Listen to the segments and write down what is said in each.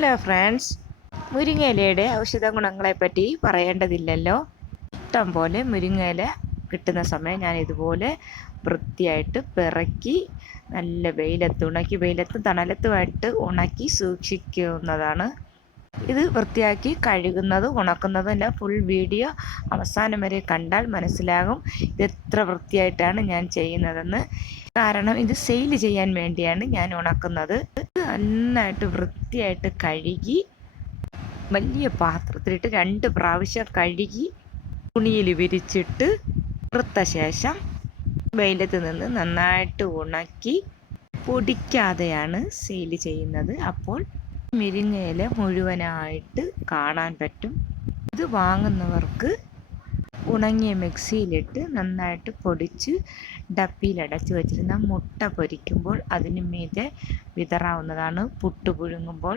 Hello friends. മുരിങ്ങയിലയുടെ ഔഷധ ഗുണങ്ങളെപ്പറ്റി പറയേണ്ടതില്ലല്ലോ. ഇഷ്ടം പോലെ മുരിങ്ങയില കിട്ടുന്ന സമയം ഞാൻ ഇതുപോലെ വൃത്തിയായിട്ട് പിറക്കി നല്ല വെയിലത്ത് ഉണക്കി വെയിലത്തും തണലത്തുമായിട്ട് ഉണക്കി സൂക്ഷിക്കുന്നതാണ്. ഇത് വൃത്തിയാക്കി കഴുകുന്നതും ഉണക്കുന്നതും എല്ലാം ഫുൾ വീഡിയോ അവസാനം വരെ കണ്ടാൽ മനസ്സിലാകും ഇത് എത്ര വൃത്തിയായിട്ടാണ് ഞാൻ ചെയ്യുന്നതെന്ന്. കാരണം ഇത് സെയിൽ ചെയ്യാൻ വേണ്ടിയാണ് ഞാൻ ഉണക്കുന്നത്. നന്നായിട്ട് വൃത്തിയായിട്ട് കഴുകി വലിയ പാത്രത്തിലിട്ട് രണ്ട് പ്രാവശ്യം കഴുകി തുണിയിൽ വിരിച്ചിട്ട് വൃത്ത ശേഷം വെയിലത്ത് നിന്ന് നന്നായിട്ട് ഉണക്കി പൊടിക്കാതെയാണ് സെയിൽ ചെയ്യുന്നത്. അപ്പോൾ മുരിങ്ങയില മുഴുവനായിട്ട് കാണാൻ പറ്റും. ഇത് വാങ്ങുന്നവർക്ക് ഉണങ്ങിയ മിക്സിയിലിട്ട് നന്നായിട്ട് പൊടിച്ച് ഡപ്പിയിൽ അടച്ച് വെച്ചിരുന്ന മുട്ട പൊരിക്കുമ്പോൾ അതിന് മീതെ വിതറാവുന്നതാണ്. പുട്ട് പുഴുങ്ങുമ്പോൾ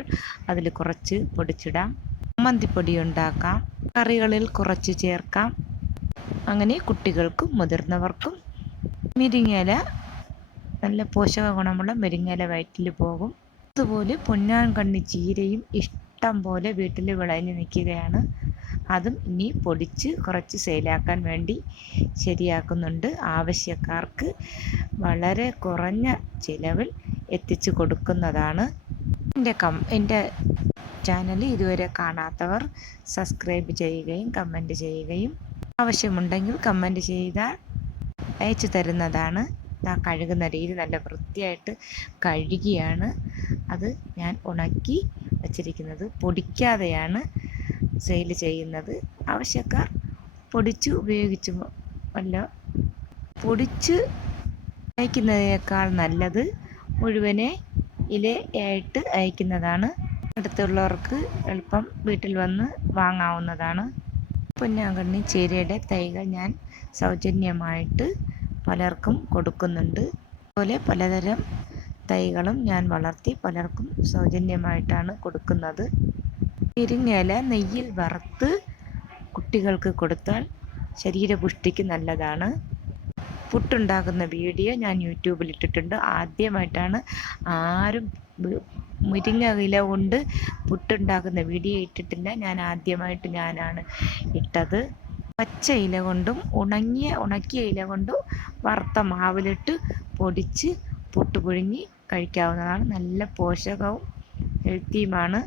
അതിൽ കുറച്ച് പൊടിച്ചിടാം. മന്തിപ്പൊടി ഉണ്ടാക്കാം. കറികളിൽ കുറച്ച് ചേർക്കാം. അങ്ങനെ കുട്ടികൾക്കും മുതിർന്നവർക്കും മുരിങ്ങയില നല്ല പോഷക ഗുണമുള്ള മുരിങ്ങയില വയറ്റിൽ പോകും. അതുപോലെ പൊന്നാൻ കണ്ണി ചീരയും ഇഷ്ടം പോലെ വീട്ടിൽ വിളഞ്ഞ് നിൽക്കുകയാണ്. അതും ഇനി പൊടിച്ച് കുറച്ച് സെയിലാക്കാൻ വേണ്ടി ശരിയാക്കുന്നുണ്ട്. ആവശ്യക്കാർക്ക് വളരെ കുറഞ്ഞ ചിലവിൽ എത്തിച്ചു കൊടുക്കുന്നതാണ്. എന്റെ കം എന്റെ ചാനൽ ഇതുവരെ കാണാത്തവർ സബ്സ്ക്രൈബ് ചെയ്യുകയും കമന്റ് ചെയ്യുകയും ആവശ്യമുണ്ടെങ്കിൽ കമന്റ് ചെയ്താൽ അയച്ചു തരുന്നതാണ്. ആ കഴുകുന്ന രീതി നല്ല വൃത്തിയായിട്ട് കഴുകിയാണ്. അത് ഞാൻ ഉണക്കി വച്ചിരിക്കുന്നത്. പൊടിക്കാതെയാണ് സെയിൽ ചെയ്യുന്നത്. ആവശ്യക്കാർ പൊടിച്ച് ഉപയോഗിച്ച് അല്ല പൊടിച്ച് അയക്കുന്നതിനേക്കാൾ നല്ലത് മുഴുവനെ ഇലയായിട്ട് അയക്കുന്നതാണ്. അടുത്തുള്ളവർക്ക് എളുപ്പം വീട്ടിൽ വന്ന് വാങ്ങാവുന്നതാണ്. പൊന്നാങ്കണ്ണി ചീരയുടെ തൈകൾ ഞാൻ സൗജന്യമായിട്ട് പലർക്കും കൊടുക്കുന്നുണ്ട്. അതുപോലെ പലതരം തൈകളും ഞാൻ വളർത്തി പലർക്കും സൗജന്യമായിട്ടാണ് കൊടുക്കുന്നത്. മുരിങ്ങയില നെയ്യിൽ വറുത്ത് കുട്ടികൾക്ക് കൊടുത്താൽ ശരീരപുഷ്ടിക്ക് നല്ലതാണ്. പുട്ടുണ്ടാക്കുന്ന വീഡിയോ ഞാൻ യൂട്യൂബിൽ ഇട്ടിട്ടുണ്ട്. ആദ്യമായിട്ടാണ് ആരും മുരിങ്ങ ഇല കൊണ്ട് പുട്ടുണ്ടാക്കുന്ന വീഡിയോ ഇട്ടിട്ടില്ല. ഞാൻ ആദ്യമായിട്ട് ഞാനാണ് ഇട്ടത്. പച്ച ഇല കൊണ്ടും ഉണങ്ങിയ ഉണക്കിയ ഇല കൊണ്ടും വറുത്ത മാവിലിട്ട് പൊടിച്ച് പുട്ട് പുഴുങ്ങി കഴിക്കാവുന്നതാണ്. നല്ല പോഷകവും ഹെൽത്തിയുമാണ്.